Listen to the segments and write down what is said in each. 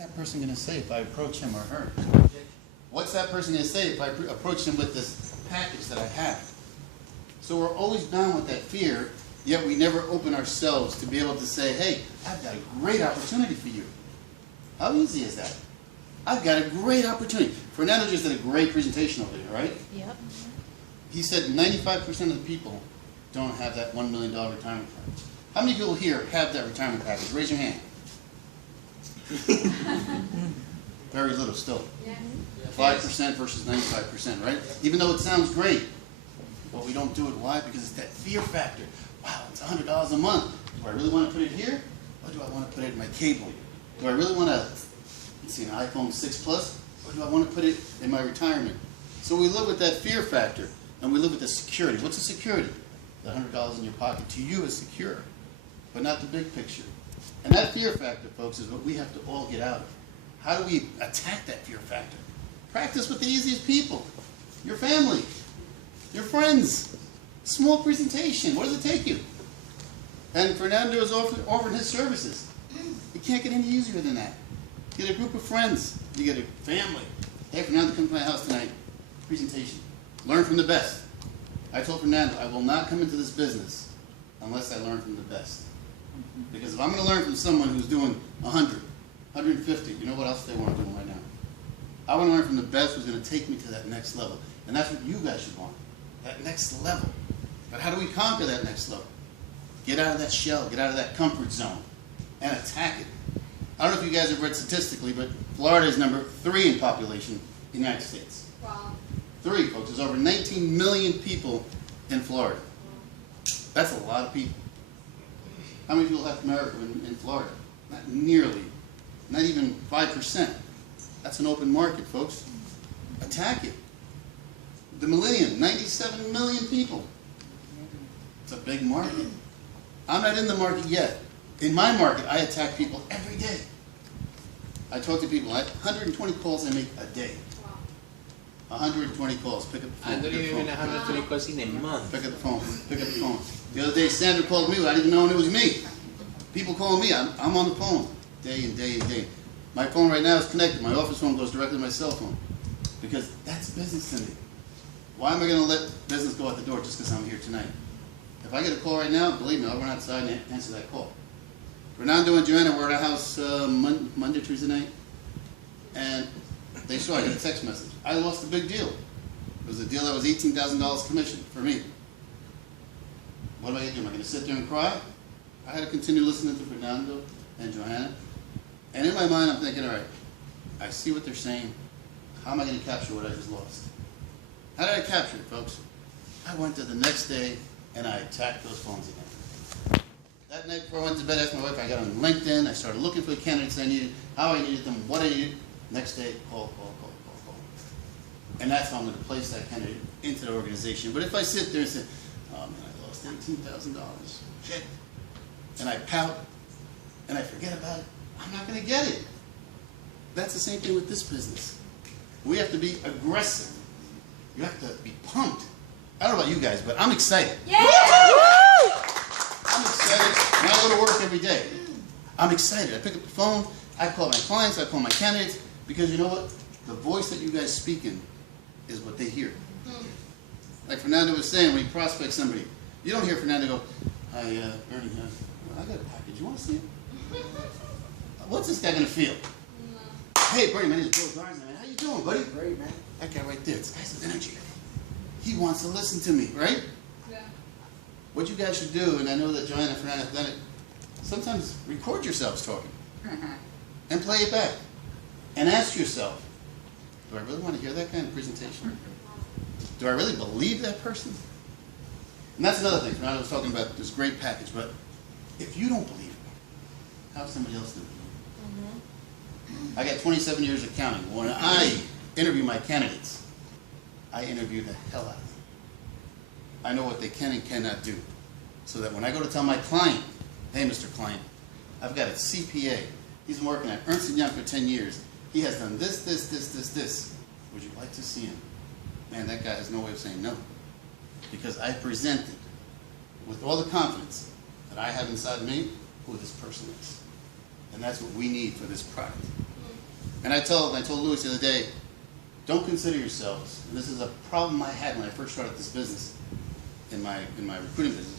that person going to say if I approach him or her? What's that person going to say if I approach them with this package that I have? So we're always bound with that fear, yet we never open ourselves to be able to say, hey, I've got a great opportunity for you. How easy is that? I've got a great opportunity. Fernando just did a great presentation over there, right? Yep. He said 95% of the people don't have that $1 million retirement package. How many people here have that retirement package? Raise your hand. Very little still. 5% versus 95%, right? Even though it sounds great, but we don't do it. Why? Because it's that fear factor. Wow, it's $100 a month. Do I really want to put it here? Or do I want to put it in my cable? Do I really want to see an iPhone 6 Plus? Or do I want to put it in my retirement? So we live with that fear factor, and we live with the security. What's the security? The $100 in your pocket to you is secure, but not the big picture. And that fear factor, folks, is what we have to all get out of. How do we attack that fear factor? Practice with the easiest people. Your family, your friends. Small presentation. What does it take you? And Fernando is offering his services. You can't get any easier than that. You get a group of friends. You get a family. Hey, Fernando, come to my house tonight. Presentation. Learn from the best. I told Fernando, I will not come into this business unless I learn from the best. Because if I'm going to learn from someone who's doing 100, 150, you know what else they want to do right now? I want to learn from the best who's going to take me to that next level. And that's what you guys should want, that next level. But how do we conquer that next level? Get out of that shell, get out of that comfort zone, and attack it. I don't know if you guys have read statistically, but Florida is number 3 in population in the United States. Wow. 3, folks. There's over 19 million people in Florida. That's a lot of people. How many people have America in Florida? Not nearly. Not even 5%. That's an open market, folks. Attack it. The millennium, 97 million people. It's a big market. I'm not in the market yet. In my market, I attack people every day. I talk to people. 120 calls I make a day. 120 calls. Pick up the phone. I don't even 120 calls in a month. Pick up the phone. Pick up the phone. The other day, Sandra called me. I didn't even know it was me. People calling me. I'm on the phone day and day and day. My phone right now is connected. My office phone goes directly to my cell phone. Because that's business to me. Why am I going to let business go out the door just because I'm here tonight? If I get a call right now, believe me, I'll run outside and answer that call. Fernando and Joanna were at our house Monday, Tuesday night, and they saw I got a text message. I lost a big deal. It was a deal that was $18,000 commission for me. What am I going to do? Am I going to sit there and cry? I had to continue listening to Fernando and Joanna. And in my mind, I'm thinking, all right, I see what they're saying. How am I going to capture what I just lost? How did I capture it, folks? I went to the next day, and I attacked those phones again. That night before I went to bed, I asked my wife, I got on LinkedIn, I started looking for the candidates I needed, how I needed them, what I needed. Next day, call. And that's how I'm going to place that candidate into the organization. But if I sit there and say, oh man, I lost $18,000, shit, and I pout, and I forget about it, I'm not going to get it. That's the same thing with this business. We have to be aggressive. You have to be pumped. I don't know about you guys, but I'm excited. Yeah! I'm excited when I go to work every day. I'm excited. I pick up the phone, I call my clients, I call my candidates, because you know what? The voice that you guys speak in is what they hear. Like Fernando was saying, when you prospect somebody, you don't hear Fernando go, hi, Ernie, I got a package. You want to see it? What's this guy going to feel? Hey, Bernie, my name is Bill Garzon, man. How you doing, buddy? Great, man. That guy right there, this guy's with energy. He wants to listen to me, right? Yeah. What you guys should do, and I know that Joanna and Fernando have done it, sometimes record yourselves talking and play it back. And ask yourself, do I really want to hear that kind of presentation? Do I really believe that person? And that's another thing. Fernando was talking about this great package, but if you don't believe it, how's somebody else doing it? I got 27 years of counting. When I interview my candidates, I interview the hell out of them. I know what they can and cannot do. So that when I go to tell my client, hey, Mr. Client, I've got a CPA. He's been working at Ernst & Young for 10 years. He has done this. Would you like to see him? Man, that guy has no way of saying no. Because I presented with all the confidence that I have inside me who this person is. And that's what we need for this product. And I told Louis the other day, don't consider yourselves, and this is a problem I had when I first started this business, in my recruiting business,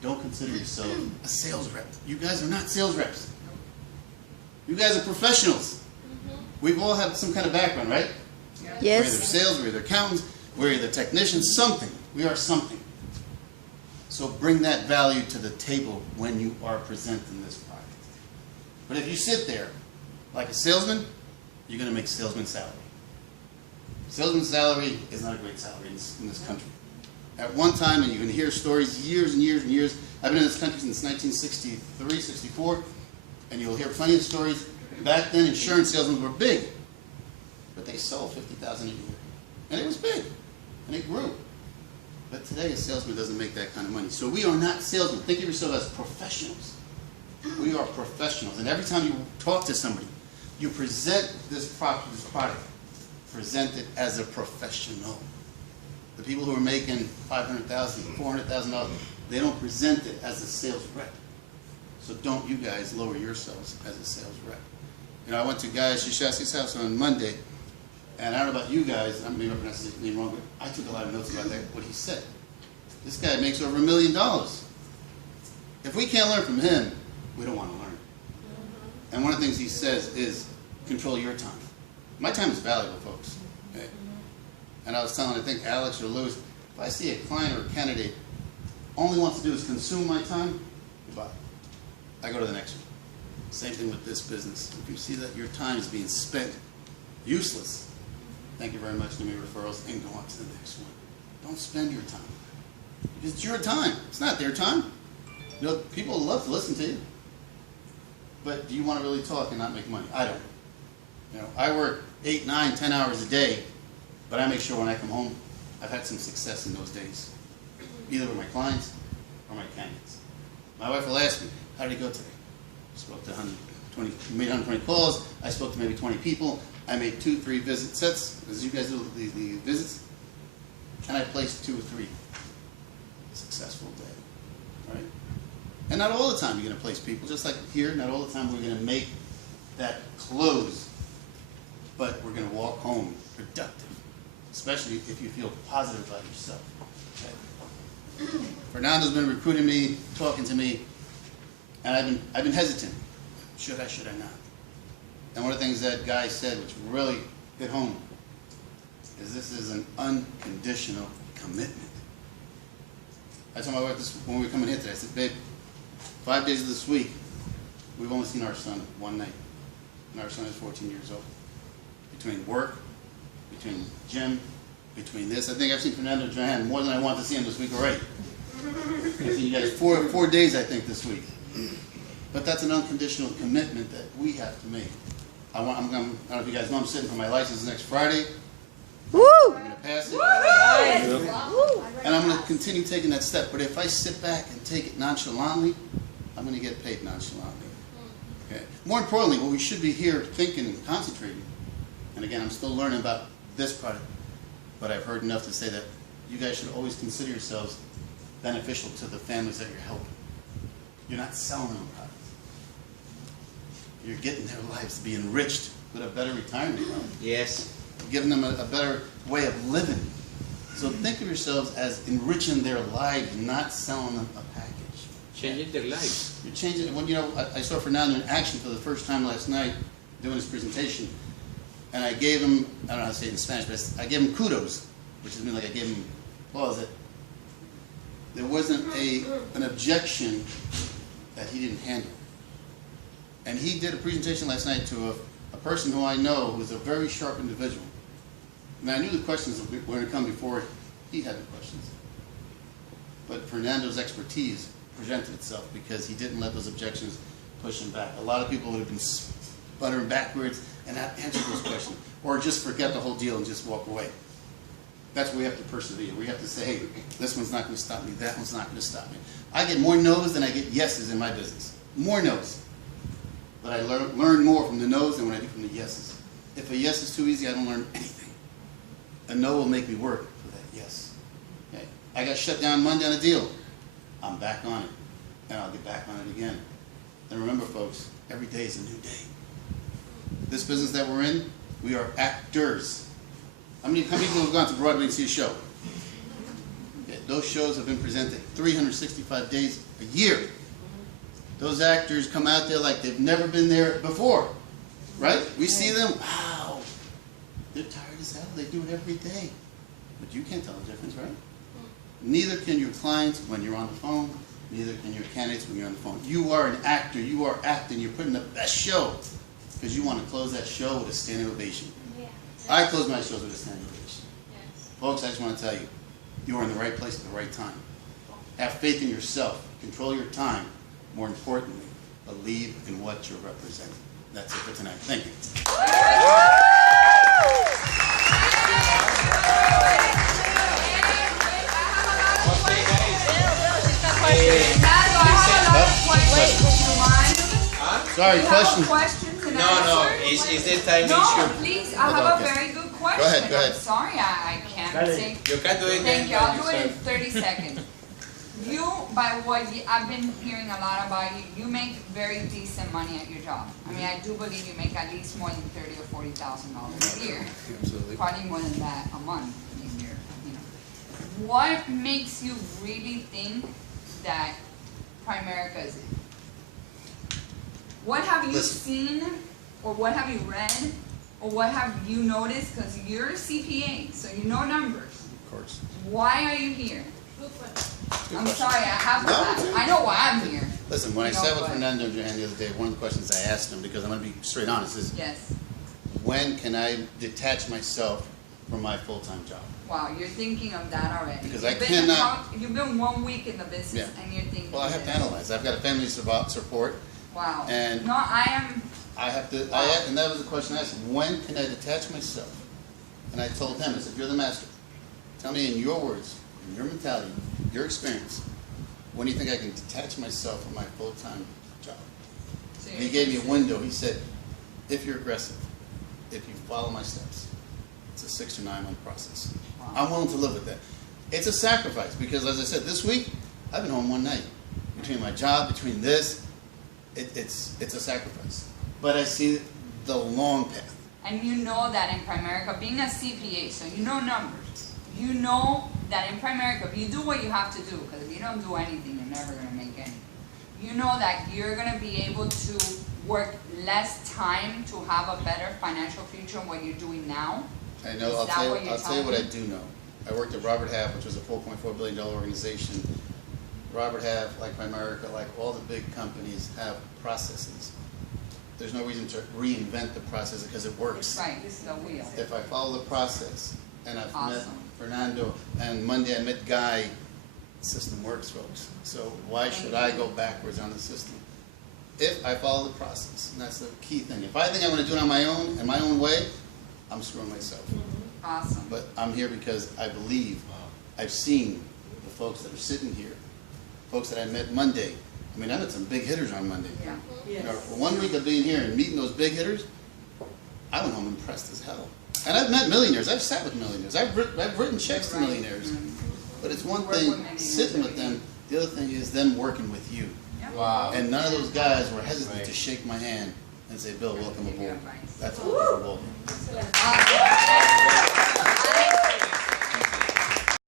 don't consider yourself a sales rep. You guys are not sales reps. You guys are professionals. We've all had some kind of background, right? Yes. We're either sales, we're either accountants, we're either technicians, something. We are something. So bring that value to the table when you are presenting this product. But if you sit there like a salesman, you're going to make salesman salary. Salesman salary is not a great salary in this country. At one time, and you can hear stories years and years and years, I've been in this country since 1963, 64, and you'll hear plenty of stories. Back then, insurance salesmen were big, but they sold $50,000 a year. And it was big, and it grew. But today, a salesman doesn't make that kind of money. So we are not salesmen. Think of yourself as professionals. We are professionals. And every time you talk to somebody, you present this product, present it as a professional. The people who are making $500,000, $400,000, they don't present it as a sales rep. So don't you guys lower yourselves as a sales rep. You know, I went to Guy Shishasi's house on Monday, and I don't know about you guys, maybe I'm pronouncing his name wrong, but I took a lot of notes about that, what he said. This guy makes over $1 million. If we can't learn from him, we don't want to learn. And one of the things he says is, control your time. My time is valuable, folks. Okay? And I was telling, I think Alex or Louis, if I see a client or a candidate only wants to do is consume my time, goodbye. I go to the next one. Same thing with this business. If you see that your time is being spent useless, thank you very much, give me referrals, and go on to the next one. Don't spend your time. It's your time. It's not their time. You know, people love to listen to you. But do you want to really talk and not make money? I don't. You know, I work 8, 9, 10 hours a day, but I make sure when I come home, I've had some success in those days, either with my clients or my candidates. My wife will ask me, how did it go today? I spoke to 120, made 120 calls. I spoke to maybe 20 people. I made 2, 3 visit sets, as you guys do the visits, and I placed 2 or 3. Successful day, right? And not all the time you're going to place people, just like here, not all the time we're going to make that close, but we're going to walk home productive, especially if you feel positive about yourself. Okay? Fernando's been recruiting me, talking to me, and I've been hesitant. Should I not? And one of the things that guy said, which really hit home, is this is an unconditional commitment. I told my wife this when we were coming here today. I said, babe, 5 days of this week, we've only seen our son one night. And our son is 14 years old. Between work, between gym, between this. I think I've seen Fernando Johan more than I want to see him this week already. I've seen you guys 4 days, I think, this week. But that's an unconditional commitment that we have to make. I don't know if you guys know, I'm sitting for my license next Friday. Woo! I'm going to pass it. And I'm going to continue taking that step. But if I sit back and take it nonchalantly, I'm going to get paid nonchalantly. Okay. More importantly, what we should be here thinking and concentrating, and again, I'm still learning about this product, but I've heard enough to say that you guys should always consider yourselves beneficial to the families that you're helping. You're not selling them products. You're getting their lives to be enriched with a better retirement. Yes. Giving them a better way of living. So think of yourselves as enriching their lives, not selling them a package. Changing their lives. You're changing it. When, you know, I saw Fernando in action for the first time last night doing his presentation, and I gave him, I don't know how to say it in Spanish, but I gave him kudos, which is mean like I gave him applause. That there wasn't an objection that he didn't handle. And he did a presentation last night to a person who I know who is a very sharp individual. And I knew the questions were going to come before he had the questions. But Fernando's expertise presented itself because he didn't let those objections push him back. A lot of people would have been sputtering backwards and not answer those questions, or just forget the whole deal and just walk away. That's where we have to persevere. We have to say, hey, this one's not going to stop me, that one's not going to stop me. I get more no's than I get yeses in my business. More no's. But I learn more from the no's than when I do from the yeses. If a yes is too easy, I don't learn anything. A no will make me work for that yes. Okay? I got shut down Monday on a deal. I'm back on it. And I'll get back on it again. And remember, folks, every day is a new day. This business that we're in, we are actors. How many people have gone to Broadway and see a show? Yeah, those shows have been presented 365 days a year. Those actors come out there like they've never been there before, right? We see them, wow, they're tired as hell. They do it every day. But you can't tell the difference, right? Neither can your clients when you're on the phone. Neither can your candidates when you're on the phone. You are an actor. You are acting. You're putting the best show because you want to close that show with a standing ovation. Yeah. I close my shows with a standing ovation. Yes. Folks, I just want to tell you, you are in the right place at the right time. Have faith in yourself. Control your time. More importantly, believe in what you're representing. That's it for tonight. Thank you. Sorry, question. No, it's the time No, issue. please, I have Okay. a very good question. Go ahead, go ahead. I'm sorry, I can't say. You can do it. Thank you, I'll do it in 30 seconds. You, by what I've been hearing a lot about you, you make very decent money at your job. I mean, I do believe you make at least more than $30,000 or $40,000 a year. Absolutely. Probably more than that a month, I mean, you know. What makes you really think that Primerica is it? What have you Listen. seen, or what have you read, or what have you noticed? Because you're a CPA, so you know numbers. Of course. Why are you here? Good I'm question. sorry, I have to No, ask. it's- I know why I'm here. Listen, when I No, sat with but- Fernando and Johan the other day, one of the questions I asked him, because I'm going to be straight honest, is Yes. when can I detach myself from my full-time job? Wow, you're thinking of that already. Because You've I been cannot- You've been 1 week in the business, Yeah. and you're thinking. Well, I have to this. analyze. I've got a family support. Wow. And- No, I am. I have to, Wow. and that was the question I asked him. When can I detach myself? And I told him, I said, you're the master. Tell me in your words, in your mentality, your experience, when do you think I can detach myself from my full-time job? So And he you're gave me a thinking- window. He said, if you're aggressive, if you follow my steps, it's a 6 to 9 month process. Wow. I'm willing to live with that. It's a sacrifice because, as I said, this week, I've been home one night. Between my job, between this, it's a sacrifice. But I see the long path. And you know that in Primerica, being a CPA, so you know numbers. You know that in Primerica, if you do what you have to do, because if you don't do anything, you're never going to make anything. You know that you're going to be able to work less time to have a better financial future than what you're doing now. I know. Is I'll that tell you. what you're I'll tell you what I telling do know. I worked at Robert Half, which was a $4.4 billion organization. Robert Half, like Primerica, like all the big companies, have processes. There's no reason to reinvent the process because it works. Right, this is the wheel. If I follow the process, and I've met Awesome. Fernando, and Monday I met Guy, the system works, folks. So why should I go backwards on the system? If I follow the process, and that's the key thing. If I think I'm going to do it on my own, in my own way, I'm screwing myself. Awesome. But I'm here because I believe, I've seen the folks that are sitting here, folks that I met Monday. I mean, I met some big hitters on Monday. Yeah. You know, for 1 week of being here and meeting those big hitters, I went home impressed as hell. And I've met millionaires. I've sat with millionaires. I've written checks to Right. millionaires. Mm. But it's one Work with thing millionaires sitting with every them. The other thing is them working with you. Yeah. Wow. And none of those guys were hesitant Right. to shake my hand and say, Bill, welcome Give you aboard. advice. That's what people will. Awesome.